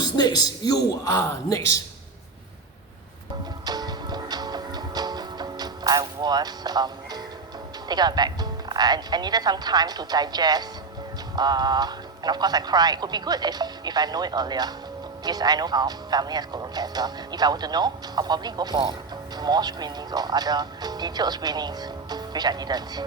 Who's next? You are next. I was taken aback. I needed some time to digest. And of course I cried. It would be good if I know it earlier. Because I know our family has colon cancer. If I were to know, I'll probably go for more screenings or other detailed screenings, which I didn't.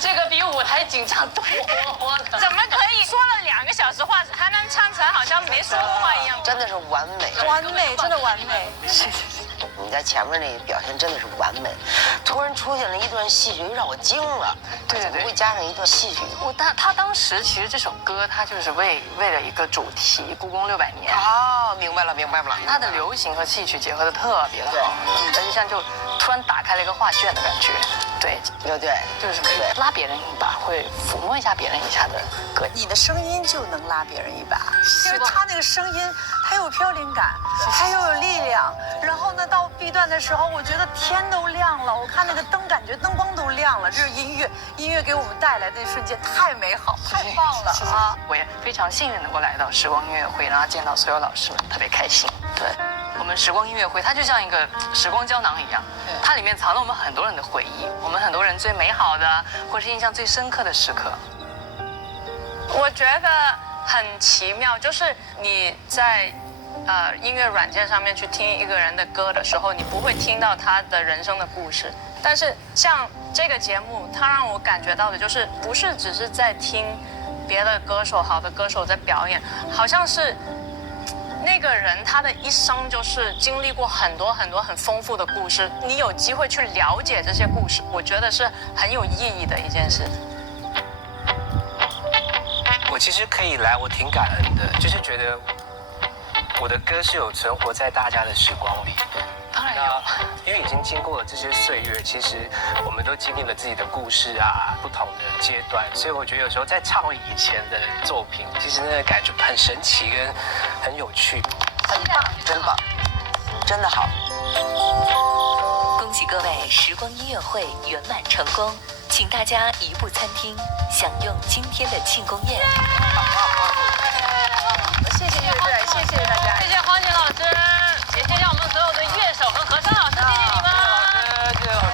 这个比舞台紧张多了。怎么可以说了2个小时话，还能唱成好像没说过话一样？真的是完美，完美，真的完美。你在前面那个表现真的是完美，突然出现了一段戏剧，让我惊了。对对对，会加上一段戏剧。他当时其实这首歌，他就是为了一个主题，故宫600年。哦，明白了。他的流行和戏曲结合的特别的好，而且像就突然打开了一个画卷的感觉。对，就是可以拉别人一把，会抚摸一下别人一下的歌。你的声音就能拉别人一把，因为他那个声音，他有飘零感，他又有力量。然后呢，到 B 段的时候，我觉得天都亮了，我看那个灯，感觉灯光都亮了。这是音乐给我们带来的瞬间太美好，太棒了啊！我也非常幸运能够来到时光音乐会，然后见到所有老师们，特别开心。对。我们时光音乐会，它就像一个时光胶囊一样，它里面藏了我们很多人的回忆，我们很多人最美好的或是印象最深刻的时刻。我觉得很奇妙，就是你在音乐软件上面去听一个人的歌的时候，你不会听到他的人生的故事，但是像这个节目，它让我感觉到的就是不是只是在听别的歌手好的歌手在表演，好像是那个人他的一生就是经历过很多很多很丰富的故事，你有机会去了解这些故事，我觉得是很有意义的一件事。我其实可以来，我挺感恩的，就是觉得我的歌是有存活在大家的时光里。当然有，因为已经经过了这些岁月，其实我们都经历了自己的故事啊，不同的阶段，所以我觉得有时候在唱以前的作品，其实那个感觉很神奇跟很有趣。很棒，真棒，真的好。恭喜各位时光音乐会圆满成功，请大家移步餐厅，享用今天的庆功宴。谢谢乐队，谢谢大家，谢谢黄景老师，也谢谢我们所有的乐手和合唱老师，谢谢你们。谢谢老师。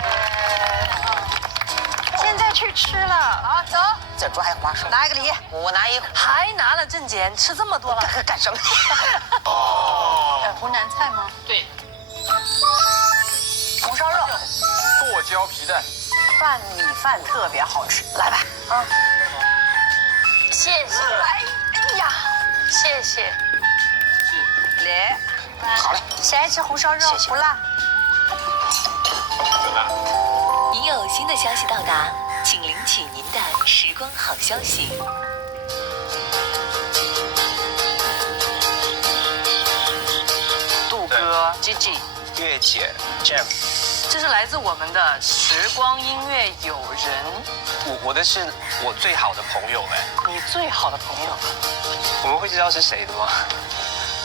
现在去吃了，好走，再抓一花生，拿一个梨，我拿一，还拿了证件，吃这么多了，干什么？湖南菜吗？对，红烧肉，剁椒皮蛋，拌米饭特别好吃，来吧，啊，谢谢。哎呀，谢谢。来，好嘞，谁吃红烧肉？谢谢不辣。您有新的消息到达，请领取您的时光好消息。杜哥、Gigi，月姐 Jam， 这是来自我们的时光音乐友人，我的是我最好的朋友哎，你最好的朋友我们会知道是谁的吗？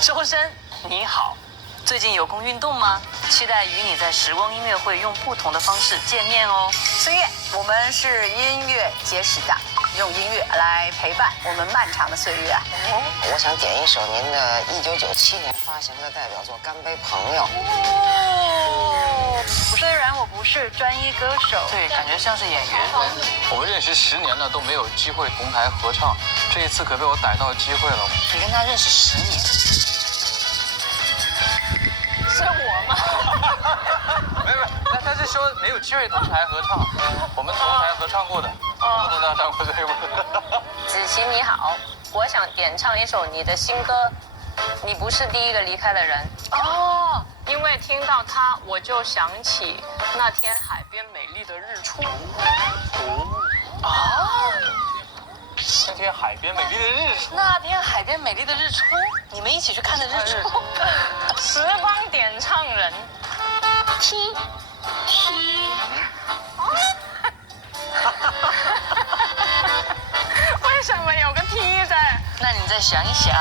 周深，你好，最近有空运动吗？期待与你在时光音乐会用不同的方式见面哦。岁月，我们是音乐结识的，用音乐来陪伴我们漫长的岁月啊。我想点一首您的1997年发行的代表作《干杯朋友》。虽然我不是专业歌手，对，感觉像是演员。我们认识10年了都没有机会同台合唱，这一次可被我逮到机会了。你跟他认识10年，是我吗？没有，他是说没有机会同台合唱，我们同台合唱过的，我们同台唱过这个。子琪你好，我想点唱一首你的新歌《你不是第一个离开的人》。哦，因为听到它，我就想起那天海边美丽的日出。那天海边美丽的日出，那天海边美丽的日出，你们一起去看的日出。时光点唱人 T。为什么有个 T 在？那你再想一想。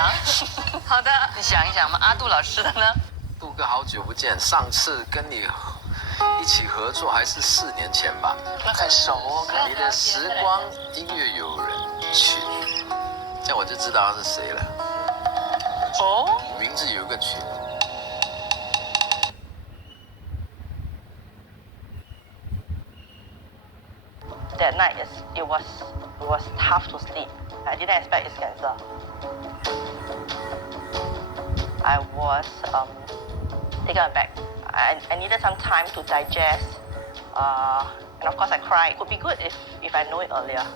好的，你想一想嘛，阿杜老师的呢？杜哥，好久不见，上次跟你一起合作还是4年前吧？那很熟哦，你的时光音乐友人曲，这样我就知道他是谁了。哦，名字有个曲。That night, it was tough to sleep. I didn't expect it's cancer. I was taken aback. I needed some time to digest, and of course I cried. It would be good if I know it earlier,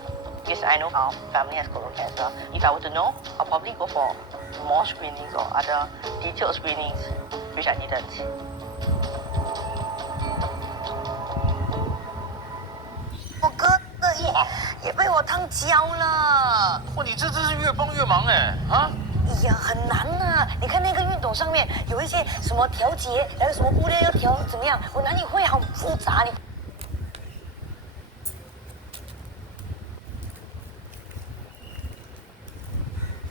because I know our family has colon cancer. If I were to know, I'll probably go for more screenings or other detailed screenings, which I didn't. 我哥的也被我烫焦了。哇，你这真是越帮越忙哎啊！哎呀，很难啊！你看那个运动上面有一些什么调节，还有什么布料要调怎么样，我哪里会好复杂？你。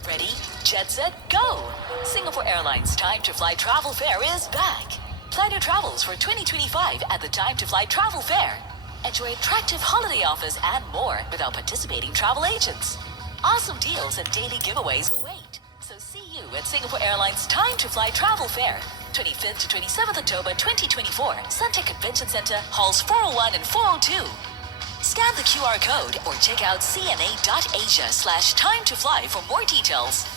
Ready, jet set, go! Singapore Airlines Time to Fly Travel Fair is back. Plan your travels for 2025 at the Time to Fly Travel Fair. Enjoy attractive holiday offers and more with our participating travel agents. Awesome deals and daily giveaways await. So see you at Singapore Airlines Time to Fly Travel Fair, 25th to 27th October 2024, Suntec Convention Center, halls 401 and 402. Scan the QR code or check out cna.asia/time to fly for more details.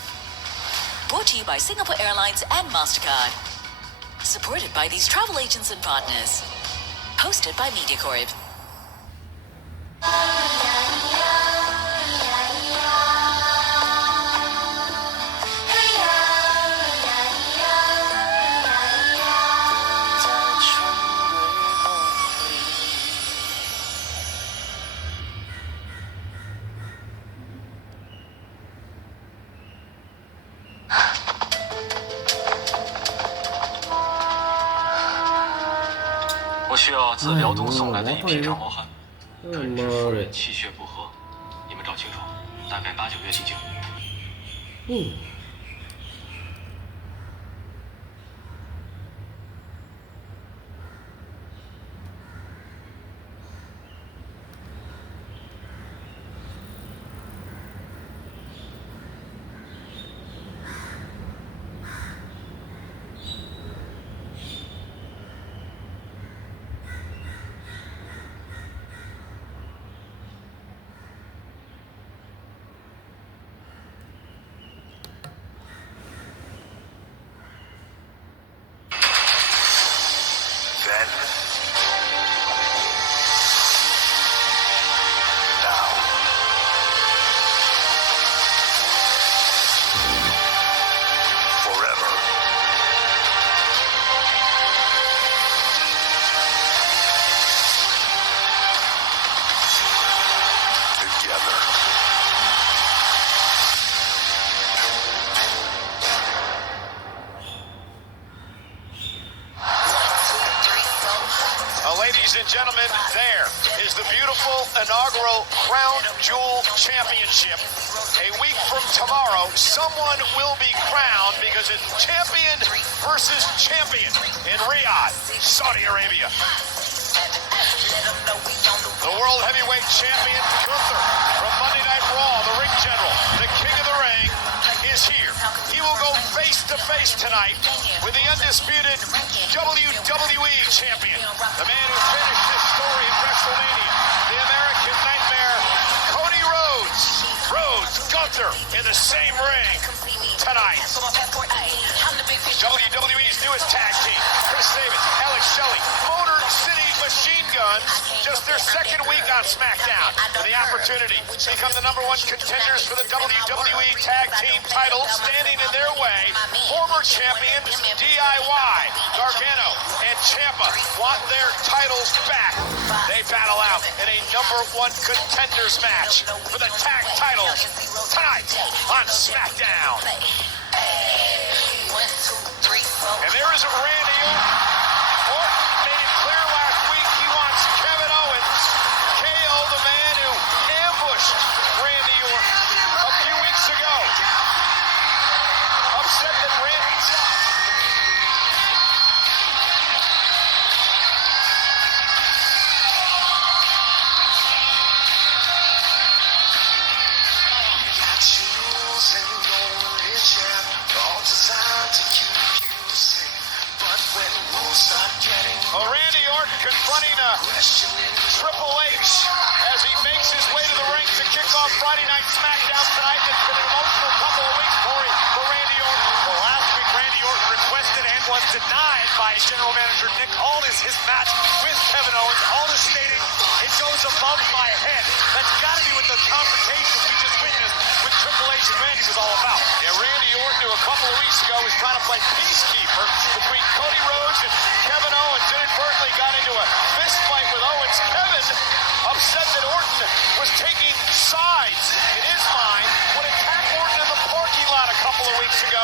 Brought to you by Singapore Airlines and MasterCard. Supported by these travel agents and partners. Hosted by MediaCorp. 我需要自辽东送来的一批长毛汗，他个人妈之夫人的，气血不和，你们找清楚，大概8、9月进京。嗯。Then, now, forever. Together. Ladies and gentlemen, there is the beautiful inaugural Crown Jewel Championship. A week from tomorrow, someone will be crowned because it's champion versus champion in Riyadh, Saudi Arabia. The World Heavyweight Champion, Kurtberg, from Monday Night Raw, the ring general, the king of the ring, is here. He will go face-to-face tonight with the undisputed WWE Champion, the man who finished this story at WrestleMania, the American Nightmare, Cody Rhodes. Rhodes, Gunther in the same ring tonight. WWE's newest tag team, Chris Sabin, Alex Shelley, Motor City Machine Guns, just their second week on SmackDown, with the opportunity to become the #1 contenders for the WWE Tag Team titles. Standing in their way, former champions DIY, Gargano, and Ciampa want their titles back. They battle out in a #1 contenders match for the tag titles tonight on SmackDown. And there is Randy Orton. Orton made it clear last week he wants Kevin Owens, KO, the man who ambushed Randy Orton a few weeks ago. Upset that Randy... Well, Randy Orton confronting Triple H as he makes his way to the ring to kick off Friday Night SmackDown tonight. It's been an emotional couple of weeks for Randy Orton. Well, last week Randy Orton requested and was denied by General Manager Nick Aldis his match with Kevin Owens. Aldis stating, it goes above my head. That's got to be what the confrontation we just witnessed with Triple H and Randy was all about. Yeah, Randy Orton, who a couple of weeks ago was trying to play peacekeeper between Cody Rhodes and Kevin Owens, inadvertently got into a fist fight with Owens. Kevin, upset that Orton was taking sides in his mind, would attack Orton in the parking lot a couple of weeks ago,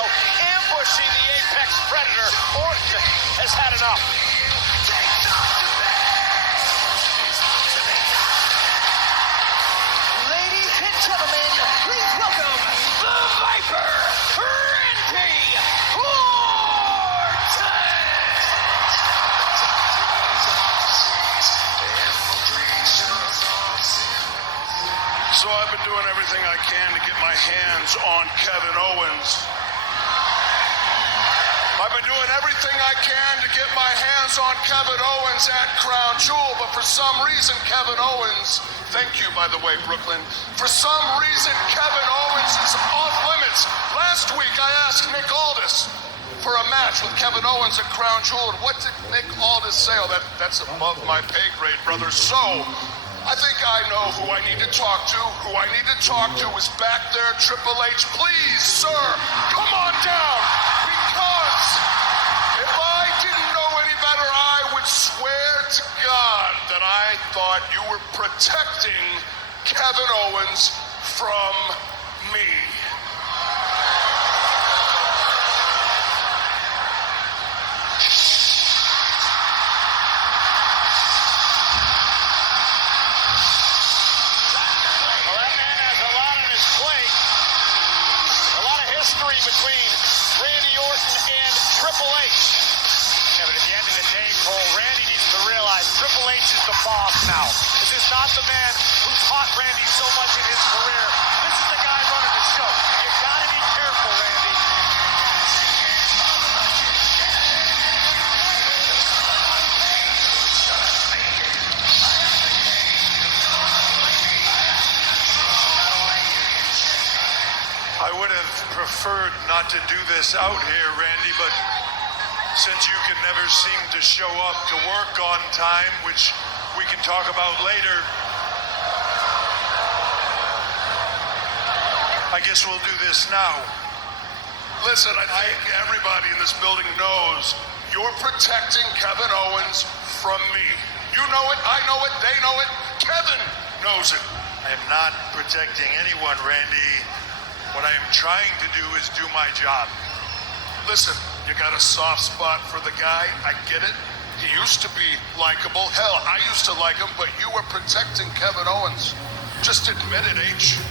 ambushing the Apex Predator. Orton has had enough. Ladies and gentlemen, please welcome the Viper, Randy Orton! So I've been doing everything I can to get my hands on Kevin Owens. I've been doing everything I can to get my hands on Kevin Owens at Crown Jewel, but for some reason, Kevin Owens, thank you, by the way, Brooklyn, for some reason, Kevin Owens is off limits. Last week, I asked Nick Aldis for a match with Kevin Owens at Crown Jewel, and what did Nick Aldis say? Oh, that's above my pay grade, brother. So, I think I know who I need to talk to. Who I need to talk to is back there, Triple H. Please, sir, come on down. Because if I didn't know any better, I would swear to God that I thought you were protecting Kevin Owens from me. Dave Cole, Randy needs to realize Triple H is the boss now. This is not the man who taught Randy so much in his career. This is the guy running the show. You gotta be careful, Randy. I would have preferred not to do this out here, Randy, but since you can never seem to show up to work on time, which we can talk about later, I guess we'll do this now. Listen, I think everybody in this building knows you're protecting Kevin Owens from me. You know it, I know it, they know it, Kevin knows it. I am not protecting anyone, Randy. What I am trying to do is do my job. Listen, you got a soft spot for the guy, I get it. He used to be likable. Hell, I used to like him, but you were protecting Kevin Owens. Just admit it, H.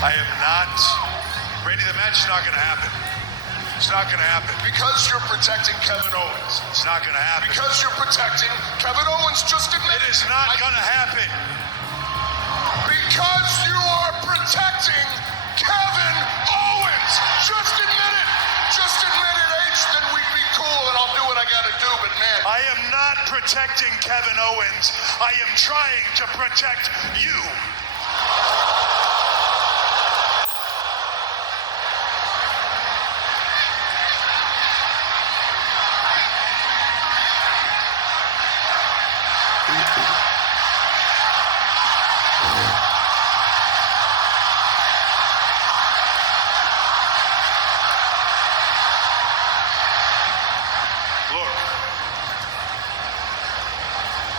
I am not. Randy, the match is not going to happen. It's not going to happen. Because you're protecting Kevin Owens. It's not going to happen. Because you're protecting Kevin Owens, just admit it. It is not going to happen. Because you are protecting Kevin Owens. Just admit it. Just admit it, H. Then we'd be cool and I'll do what I gotta do, but man. I am not protecting Kevin Owens. I am trying to protect you.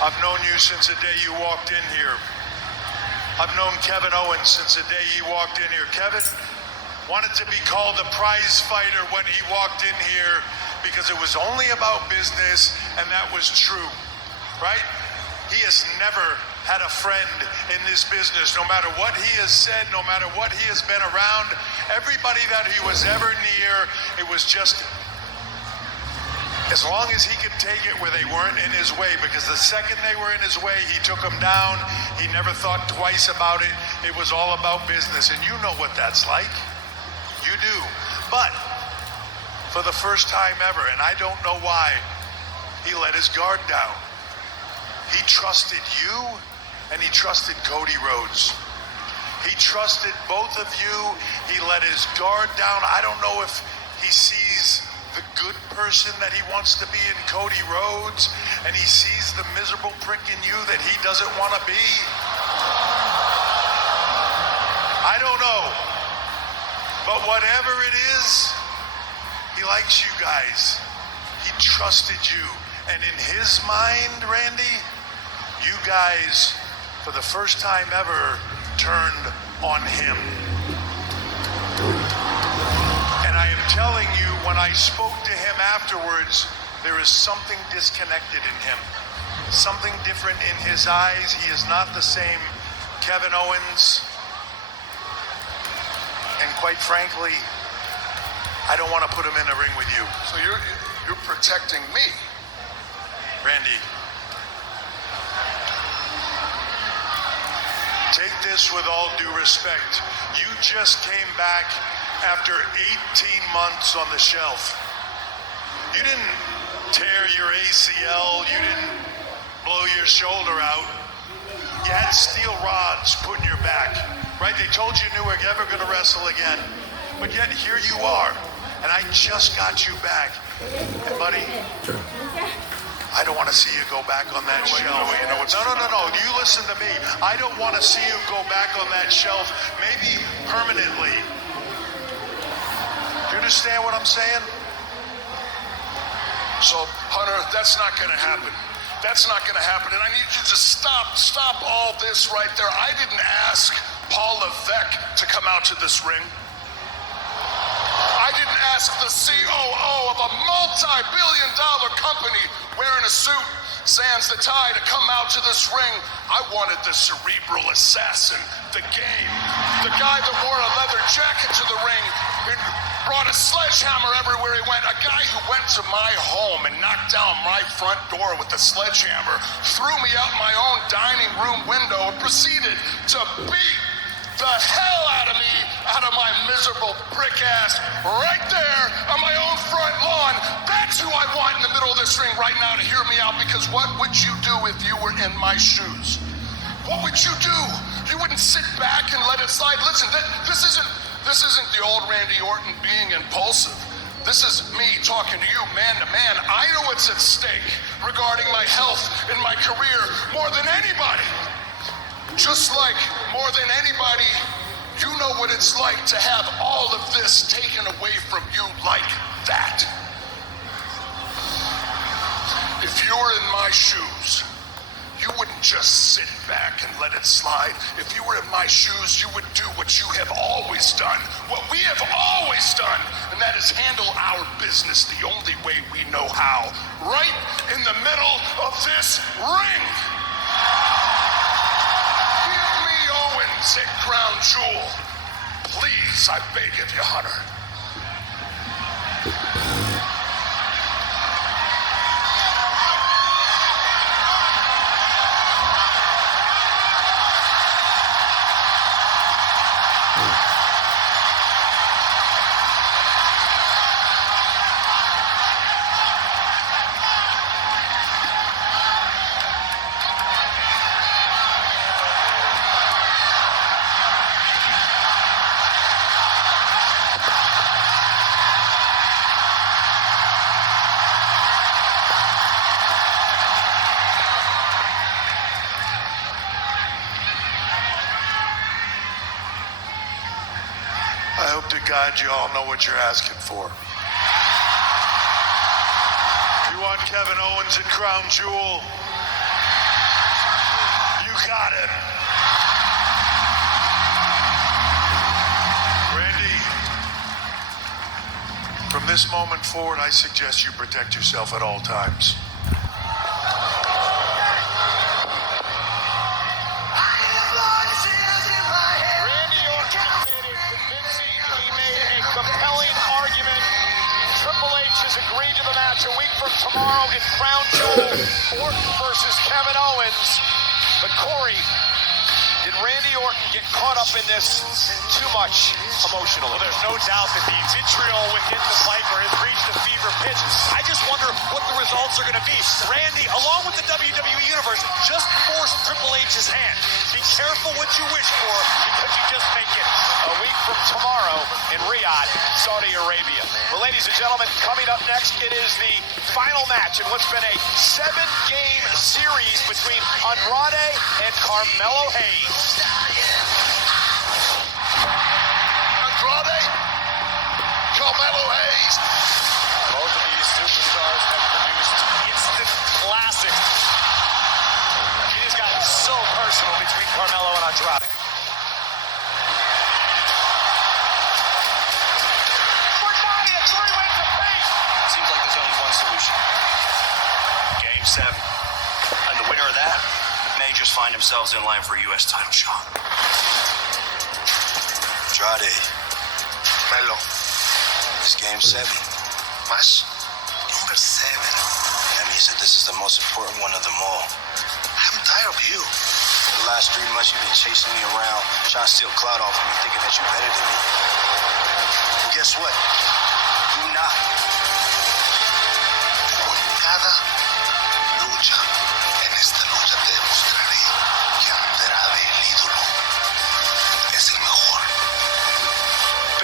I've known you since the day you walked in here. I've known Kevin Owens since the day he walked in here. Kevin wanted to be called the prize fighter when he walked in here because it was only about business, and that was true, right? He has never had a friend in this business. No matter what he has said, no matter what he has been around, everybody that he was ever near, it was just as long as he could take it where they weren't in his way, because the second they were in his way, he took them down. He never thought twice about it. It was all about business, and you know what that's like. You do. But for the first time ever, and I don't know why, he let his guard down. He trusted you, and he trusted Cody Rhodes. He trusted both of you. He let his guard down. I don't know if he sees the good person that he wants to be in Cody Rhodes, and he sees the miserable prick in you that he doesn't want to be. I don't know. But whatever it is, he likes you guys. He trusted you. And in his mind, Randy, you guys, for the first time ever, turned on him. And I am telling you, when I spoke to him afterwards, there is something disconnected in him. Something different in his eyes. He is not the same Kevin Owens. And quite frankly, I don't want to put him in the ring with you. So you're protecting me. Randy, take this with all due respect. You just came back after 18 months on the shelf. You didn't tear your ACL, you didn't blow your shoulder out. You had steel rods put in your back, right? They told you you were never going to wrestle again, but yet here you are, and I just got you back. And buddy, I don't want to see you go back on that shelf. No, you listen to me. I don't want to see you go back on that shelf, maybe permanently. Do you understand what I'm saying? So, Hunter, that's not going to happen. That's not going to happen. And I need you to stop all this right there. I didn't ask Paul Levesque to come out to this ring. I didn't ask the COO of a multi-billion-dollar company wearing a suit, sans the tie, to come out to this ring. I wanted the cerebral assassin, the game, the guy that wore a leather jacket to the ring, who brought a sledgehammer everywhere he went, a guy who went to into my home and knocked down my front door with a sledgehammer, threw me out my own dining room window, and proceeded to beat the hell out of me, out of my miserable brick ass, right there on my own front lawn. That's who I want in the middle of this ring right now to hear me out, because what would you do if you were in my shoes? What would you do? You wouldn't sit back and let it slide. Listen, this isn't the old Randy Orton being impulsive. This is me talking to you man to man. I know what's at stake regarding my health and my career more than anybody. Just like more than anybody, you know what it's like to have all of this taken away from you like that. If you were in my shoes, you wouldn't just sit back and let it slide. If you were in my shoes, you would do what you have always done, what we have always done, and that is handle our business the only way we know how, right in the middle of this ring. Give me Owens at Crown Jewel. Please, I beg of you, Hunter. I hope to God you all know what you're asking for. You want Kevin Owens at Crown Jewel? You got it. Randy, from this moment forward, I suggest you protect yourself at all times. Compelling argument. Triple H has agreed to the match a week from tomorrow in Crown Jewel. Orton versus Kevin Owens. But Corey, did Randy Orton get caught up in this too much emotionally? Well, there's no doubt that the vitriol within the Viper has reached a fever pitch. I just wonder what the results are going to be. Randy, along with the WWE Universe, just forced Triple H's hand. Be careful what you wish for, because you just may get it. A week from tomorrow in Riyadh, Saudi Arabia. Well, ladies and gentlemen, coming up next, it is the final match in what's been a 7-game series between Andrade and Carmelo Hayes. Andrade, Carmelo Hayes. Both of these superstars have produced instant classics. It has gotten so personal between Carmelo and Andrade. Seems like there's only one solution. Game 7. And the winner of that may just find themselves in line for a U.S. title shot. Andrade, Melo, it's game 7. Mas, number 7. That means that this is the most important one of them all. I'm tired of you. The last 3 months you've been chasing me around, trying to steal clout off of me, thinking that you're better than me. And guess what? You're not. Con cada lucha, en esta lucha te demostraré que Andrade, el ídolo, es el mejor.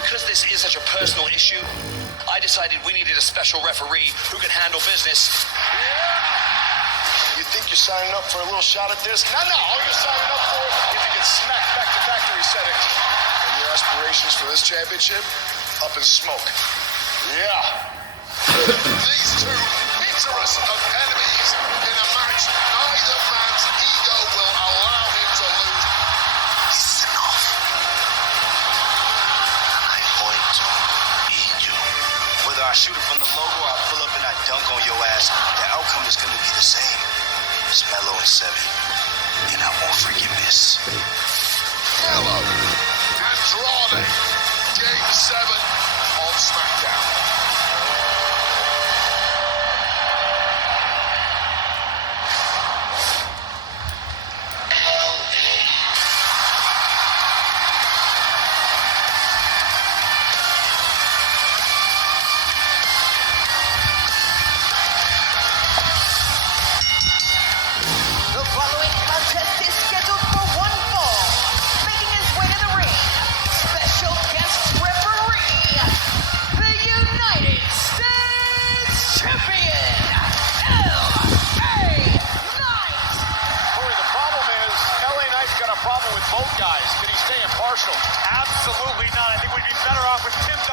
Because this is such a personal issue, I decided we needed a special referee who can handle business. You think you're signing up for a little shot at this? No, all you're signing up for is to get smacked back to factory settings. And your aspirations for this championship? Up in smoke. Yeah. These two bitterest of enemies in a match neither man's ego will allow him to lose. This is enough. I'm going to beat you. Whether I shoot it from the logo or I pull up and I dunk on your ass, the outcome is going to be the same. It's Melo in 7. And I won't forgive this. Hello, Andrade, Game 7 on SmackDown.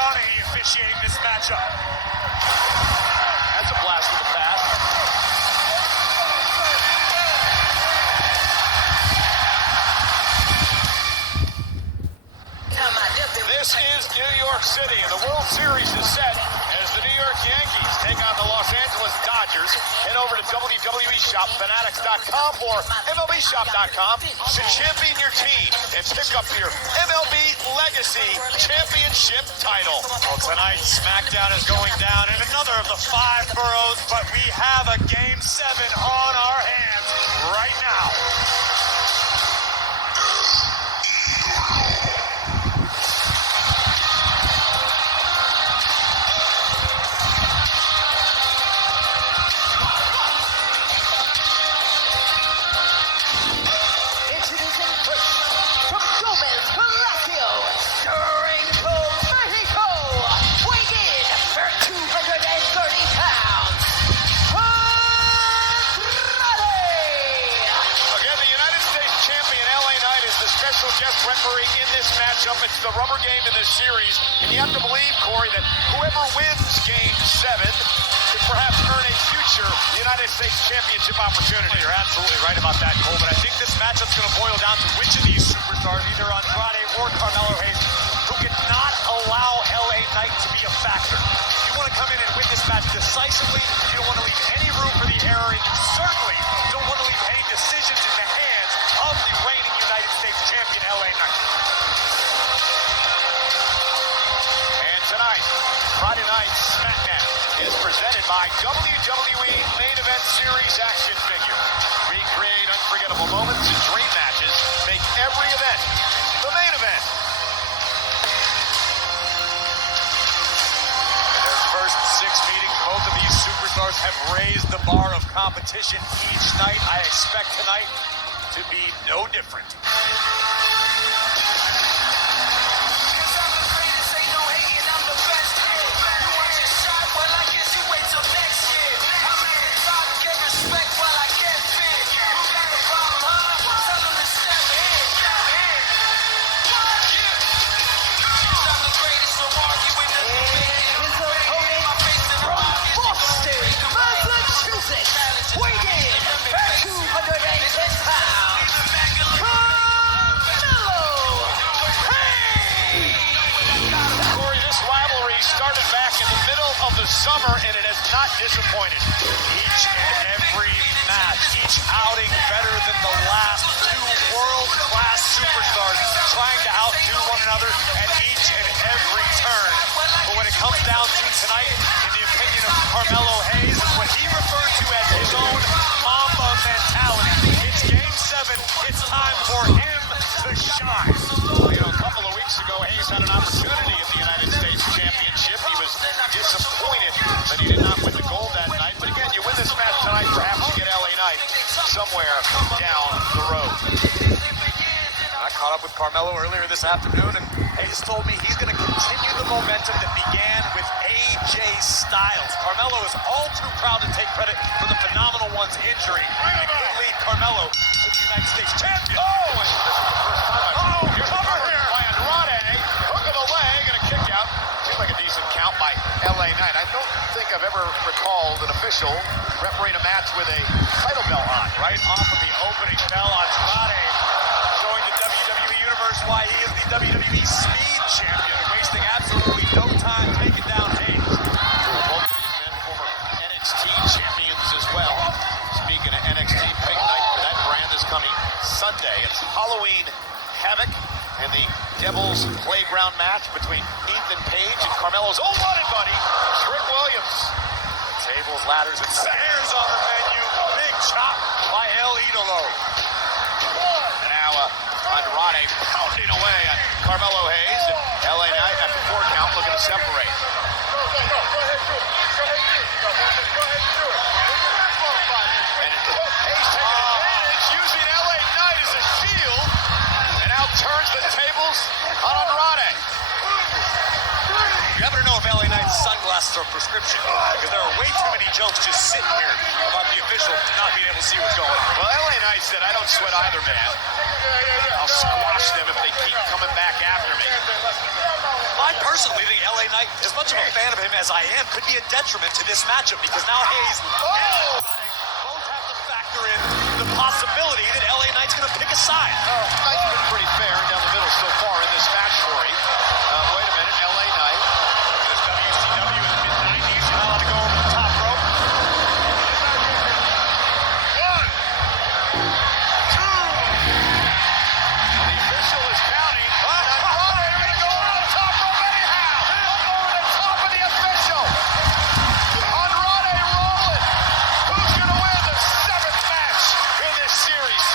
Donahue officiating this matchup. That's a blast from the past. This is New York City, and the World Series is set as the New York Yankees take on the Los Angeles Dodgers. Head over to WWE Shop Fanatics.com or MLBShop.com to champion your team and pick up your MLB Legacy Championship title. Well, tonight, SmackDown is going down in another of the 5 boroughs, but we have a Game 7 on our hands right now. Guest referee in this matchup. It's the rubber game in this series, and you have to believe, Corey, that whoever wins Game 7 could perhaps earn a future United States Championship opportunity. You're absolutely right about that, Cole, but I think this matchup's going to boil down to which of these superstars, either Andrade or Carmelo Hayes, who cannot allow LA Knight to be a factor. You want to come in and win this match decisively. You don't want to leave any room for the error, and you certainly don't want to leave any decisions in the hands of the reigning United States champion, LA Knight. And tonight, Friday Night SmackDown is presented by WWE Main Event Series Action Figure. Recreate unforgettable moments and dream matches. Make every event the main event. In their first 6 meetings, both of these superstars have raised the bar of competition each night. I expect tonight to be no different. Summer, and it has not disappointed. Each and every match, each outing better than the last. 2 world-class superstars trying to outdo one another at each and every turn. But when it comes down to tonight, in the opinion of Carmelo Hayes, is what he referred to as his own Mamba mentality. It's Game 7. It's time for him to shine. You know, a couple of weeks ago, Hayes had an opportunity at the United States Championship. He was disappointed that he did not win the gold that night. But again, you win this match tonight, perhaps you get LA Knight somewhere down the road. I caught up with Carmelo earlier this afternoon, and Hayes told me he's going to continue the momentum that began with AJ Styles. Carmelo is all too proud to take credit for the Phenomenal One's injury. It could lead Carmelo to the United States champion. Oh, and this is the first time here's a cover here by Andrade. Hook of the leg and a kick out. Seems like a decent count by LA Knight. I don't think I've ever recalled an official refereeing a match with a title bell on. Right off of the opening bell, Andrade showing the WWE Universe why he is the WWE Speed Champion, wasting absolutely no time taking down Hayes. Both of these men former NXT champions as well. Speaking of NXT, big night for that brand is coming Sunday. It's Halloween Havoc and the Devil's Playground match between Ethan Page and Carmelo's old running buddy, Trick Williams. Tables, ladders, and stairs on the menu. Big chop by El Idolo. And now Andrade pounding away at Carmelo Hayes, and LA Knight at the 4 count looking to separate. And Hayes taking advantage, using LA Knight as a shield, and now turns the tables on Andrade. You happen to know if LA Knight's sunglasses is our prescription, because there are way too many jokes just sitting here about the official not being able to see what's going on. Well, LA Knight said, I don't sweat either, man. I'll squash them if they keep coming back after me. I personally think LA Knight, as much of a fan of him as I am, could be a detriment to this matchup, because now Hayes both have to factor in the possibility that LA Knight's going to pick a side. Knight's been pretty fair down the middle so far in this match for him. Wait a minute, LA Knight. This WCW in the mid-90s, you're not allowed to go over the top rope. 1, 2. The official is counting. And Andrade going to go over the top rope anyhow. Up over the top of the official. Andrade rolling. Who's going to win the 7th match in this series?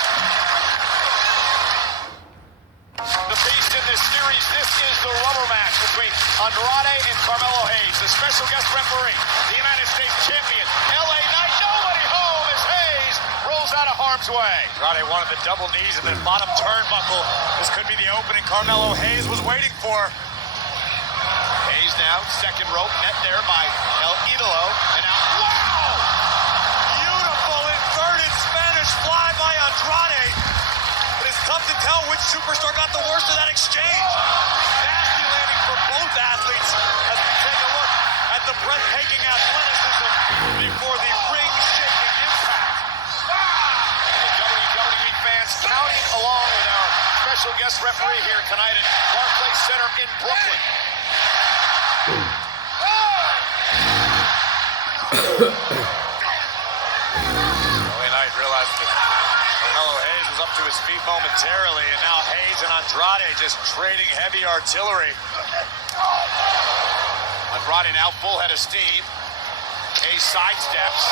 The beast in this series, this is the rubber match between Andrade and Carmelo Hayes, the special guest referee, the United States champion, LA Knight. Nobody home as Hayes rolls out of harm's way. Andrade wanted the double knees and then bottom turnbuckle. This could be the opening Carmelo Hayes was waiting for. Hayes now, second rope, net there by El Idolo, and now, wow! Beautiful inverted Spanish fly by Andrade. But it's tough to tell which superstar got the worst of that exchange. Nasty landing for both athletes as we take a look at the breathtaking athleticism before the ring-shaking impact. The WWE fans counting along with our special guest referee here tonight at Barclays Center in Brooklyn. LA Knight realized that Carmelo Hayes was up to his feet momentarily, and now Hayes and Andrade just trading heavy artillery. Andrade now full head of steam. Hayes sidesteps.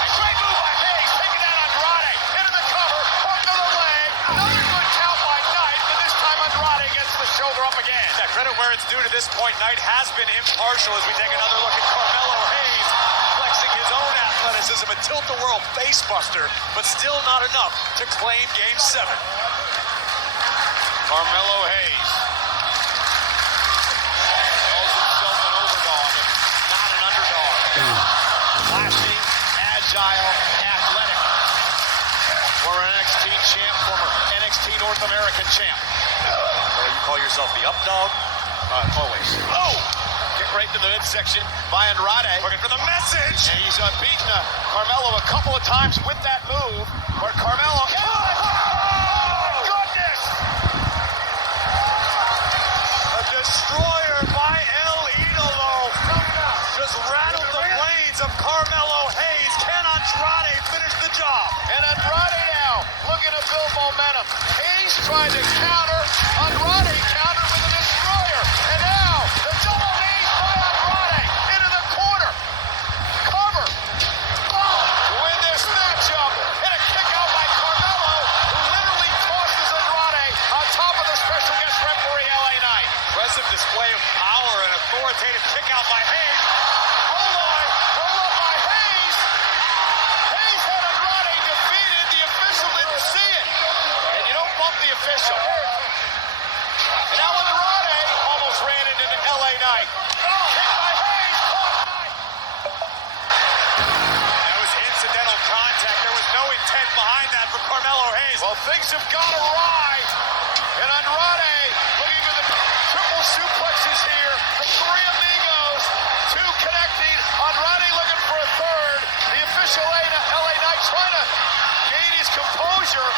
And great move by Hayes, taking down Andrade. Into the cover, hook to the leg. Another good count by Knight, but this time Andrade gets the shoulder up again. Yeah, credit where it's due to this point. Knight has been impartial as we take another look at Carmelo Hayes flexing his own athleticism, a tilt-the-world facebuster, but still not enough to claim Game 7. Carmelo Hayes calls himself an overdog, not an underdog. Flashy, agile, athletic. Former NXT champ, former NXT North American champ. So you call yourself the up dog? Always. Oh! Kick right to the midsection by Andrade. Looking for the message! And he's beaten Carmelo a couple of times with that move. But Carmelo... Oh, goodness! A destroyer by El Idolo just rattled the blades of Carmelo Hayes. Can Andrade finish the job? And Andrade now looking to build momentum. Hayes trying to counter. Andrade countered with a destroyer. And now the double knees by Andrade into the corner. Cover. To win this matchup. And a kick out by Carmelo, who literally tosses Andrade on top of the special guest referee, LA Knight. Impressive display of power and authoritative kick out by Hayes. Roll up by Hayes. Hayes had Andrade defeated. The official didn't see it. And you don't bump the official. And now Andrade almost ran into LA Knight. Kick by Hayes. That was incidental contact. There was no intent behind that for Carmelo Hayes. Well, things have gone awry. And Andrade looking for the triple suplexes here. The three amigos. Two connecting. Andrade looking for a third. The official LA Knight trying to gain his composure.